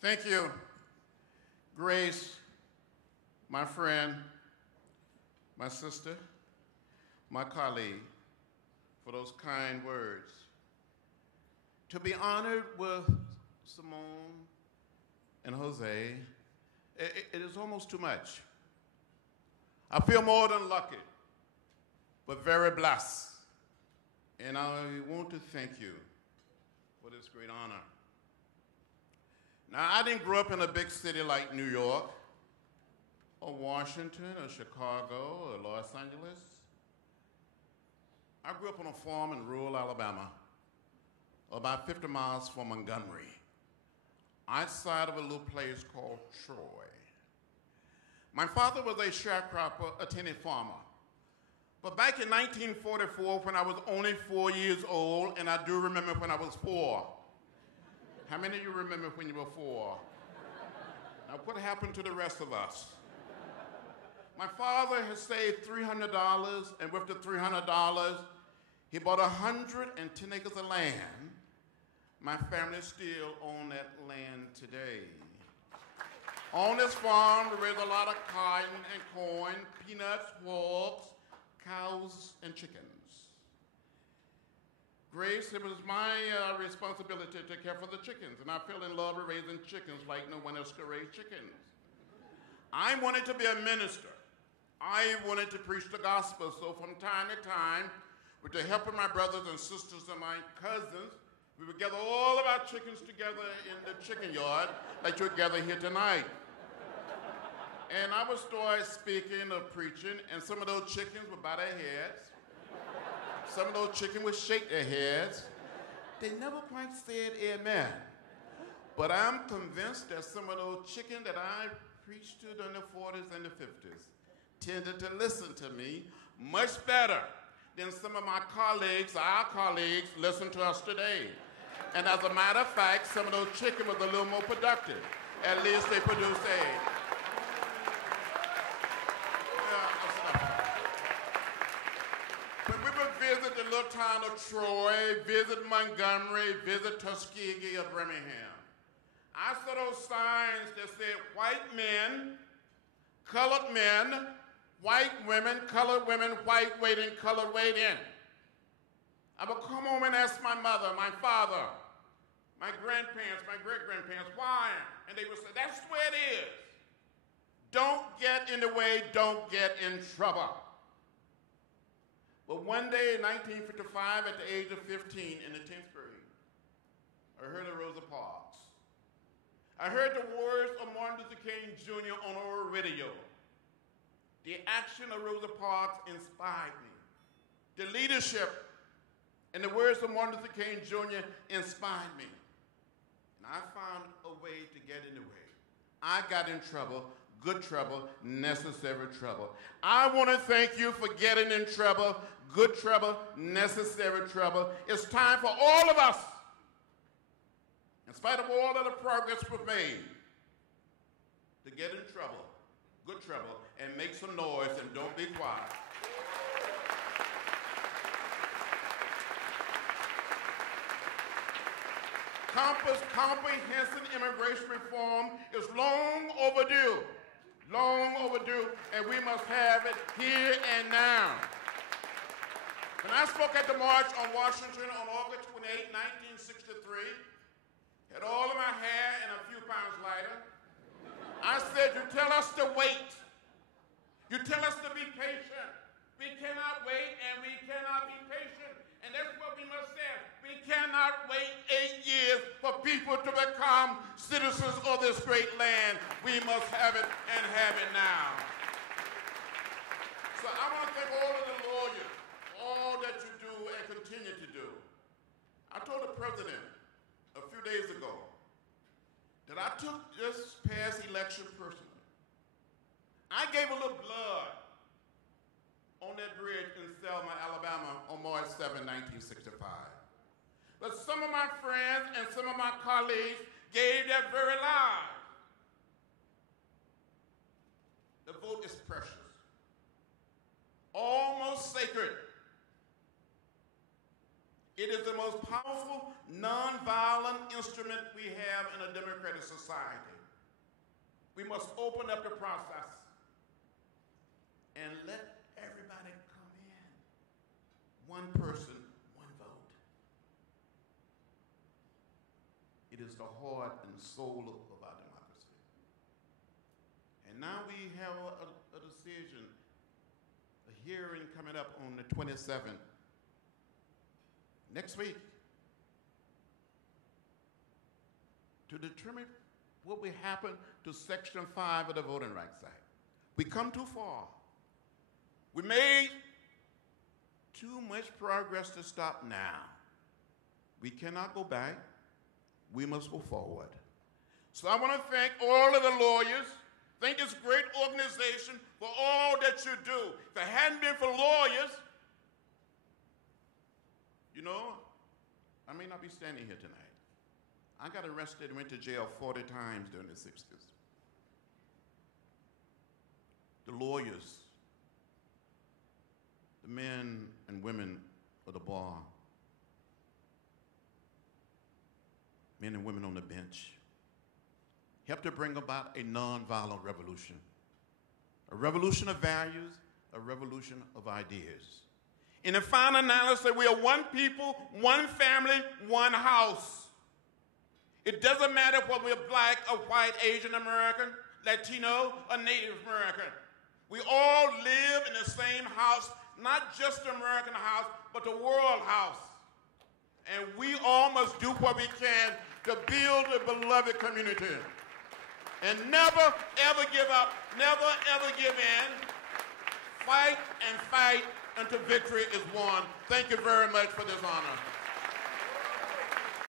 Thank you, Grace, my friend, my sister, my colleague, for those kind words. To be honored with Simone and Jose, it is almost too much. I feel more than lucky, but very blessed. And I want to thank you for this great honor. Now, I didn't grow up in a big city like New York, or Washington, or Chicago, or Los Angeles. I grew up on a farm in rural Alabama, about 50 miles from Montgomery, outside of a little place called Troy. My father was a sharecropper, a tenant farmer. But back in 1944, when I was only 4 years old, and I do remember when I was 4. How many of you remember when you were 4? Now, what happened to the rest of us? My father had saved $300, and with the $300, he bought 110 acres of land. My family still own that land today. On this farm, we raised a lot of cotton and corn, peanuts, hogs, cows, and chickens. Grace, it was my responsibility to care for the chickens, and I fell in love with raising chickens like no one else could raise chickens. I wanted to be a minister. I wanted to preach the gospel, so from time to time, with the help of my brothers and sisters and my cousins, we would gather all of our chickens together in the chicken yard like you're gathered here tonight. And I would start speaking or preaching, and some of those chickens would bow their heads. Some of those chickens would shake their heads. They never quite said amen. But I'm convinced that some of those chickens that I preached to during the 40s and the 50s tended to listen to me much better than some of my colleagues, our colleagues, listen to us today. And as a matter of fact, some of those chickens was a little more productive. At least they produced eggs. When we would visit the little town of Troy, visit Montgomery, visit Tuskegee or Birmingham, I saw those signs that said white men, colored men, white women, white waiting, colored waiting. I would come home and ask my mother, my father, my grandparents, my great-grandparents, why? And they would say, that's the way it is. Don't get in the way, don't get in trouble. But one day in 1955, at the age of 15, in the 10th grade, I heard of Rosa Parks. I heard the words of Martin Luther King Jr. on our radio. The action of Rosa Parks inspired me. The leadership and the words of Martin Luther King Jr. inspired me. And I found a way to get in the way. I got in trouble, good trouble, necessary trouble. I want to thank you for getting in trouble, good trouble, necessary trouble. It's time for all of us, in spite of all of the progress we've made, to get in trouble, good trouble, and make some noise and don't be quiet. Comprehensive immigration reform is long overdue, and we must have it here and now. When I spoke at the March on Washington on August 28, 1963, had all of my hair and a few pounds lighter, I said, you tell us to wait. You tell us to be patient. We cannot wait and we cannot be patient. And that's what we must say. We cannot wait 8 years for people to become citizens of this great land. We must have it and have it now. So I want to thank all of the lawyers, all that you do and continue to do. I told the president a few days ago that I took this past election personally. I gave a little blood on that bridge in Selma, Alabama on March 7, 1965. But some of my friends and some of my colleagues gave their very lives. The vote is precious, almost sacred. It is the most powerful, nonviolent instrument we have in a democratic society. We must open up the process and let everybody come in. One person, one vote. It is the heart and soul of our democracy. And now we have a decision, a hearing coming up on the 27th. Next week, to determine what will happen to Section 5 of the Voting Rights Act. We come too far. We made too much progress to stop now. We cannot go back. We must go forward. So I want to thank all of the lawyers, thank this great organization for all that you do. If it hadn't been for lawyers, you know, I may not be standing here tonight. I got arrested and went to jail 40 times during the 60s. The lawyers, the men and women of the bar, men and women on the bench, helped to bring about a nonviolent revolution. A revolution of values, a revolution of ideas. In the final analysis, we are one people, one family, one house. It doesn't matter whether we're black or white, Asian American, Latino, or Native American. We all live in the same house, not just the American house, but the world house. And we all must do what we can to build a beloved community. And never, ever give up, never, ever give in. Fight and fight until victory is won. Thank you very much for this honor.